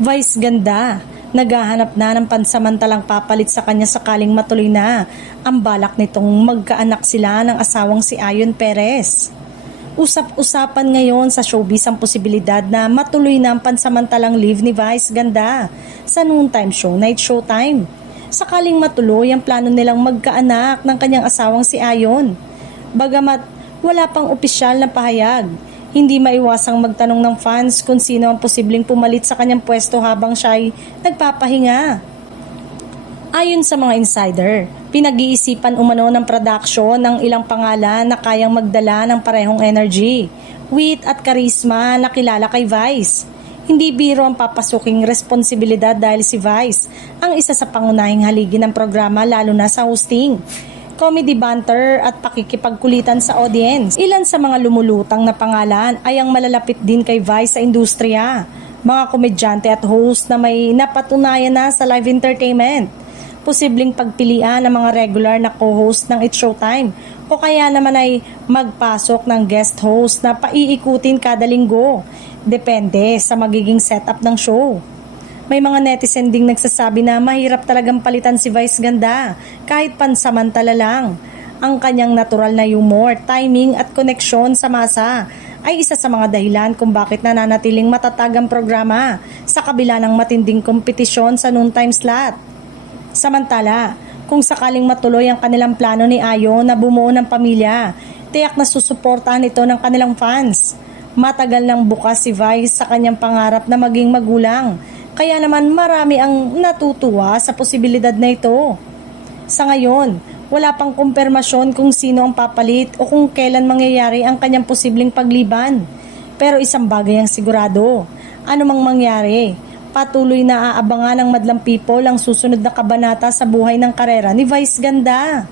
Vice ganda, naghahanap na ng pansamantalang papalit sa kanya sakaling matuloy na ang balak nitong magkaanak sila ng asawang si Ayon Perez. Usap-usapan ngayon sa showbiz ang posibilidad na matuloy na ang pansamantalang leave ni Vice ganda sa noontime show Night Showtime. Sakaling matuloy ang plano nilang magkaanak ng kanyang asawang si Ayon. Bagamat wala pang opisyal na pahayag, hindi maiwasang magtanong ng fans kung sino ang posibleng pumalit sa kanyang pwesto habang siya ay nagpapahinga. Ayon sa mga insider, pinag-iisipan umano ng production ng ilang pangalan na kayang magdala ng parehong energy, wit at karisma na kilala kay Vice. Hindi biro ang papasuking responsibilidad dahil si Vice ang isa sa pangunahing haligi ng programa lalo na sa hosting, comedy banter at pakikipagkulitan sa audience. Ilan sa mga lumulutang na pangalan ay ang malalapit din kay Vice sa industriya, mga komedyante at host na may napatunayan na sa live entertainment. Posibleng pagpilian ng mga regular na co-host ng It's Showtime o kaya naman ay magpasok ng guest host na paiikutin kada linggo. Depende sa magiging setup ng show. May mga netizen ding nagsasabi na mahirap talagang palitan si Vice ganda kahit pansamantala lang. Ang kanyang natural na humor, timing at koneksyon sa masa ay isa sa mga dahilan kung bakit nananatiling matatag ang programa sa kabila ng matinding kompetisyon sa noontime slot. Samantala, kung sakaling matuloy ang kanilang plano ni Ayon na bumuo ng pamilya, tiyak na susuportahan ito ng kanilang fans. Matagal nang bukas si Vice sa kanyang pangarap na maging magulang. Kaya naman marami ang natutuwa sa posibilidad na ito. Sa ngayon, wala pang kumpirmasyon kung sino ang papalit o kung kailan mangyayari ang kanyang posibleng pagliban. Pero isang bagay ang sigurado, anumang mangyari, patuloy na aabangan ng madlang people ang susunod na kabanata sa buhay ng karera ni Vice ganda.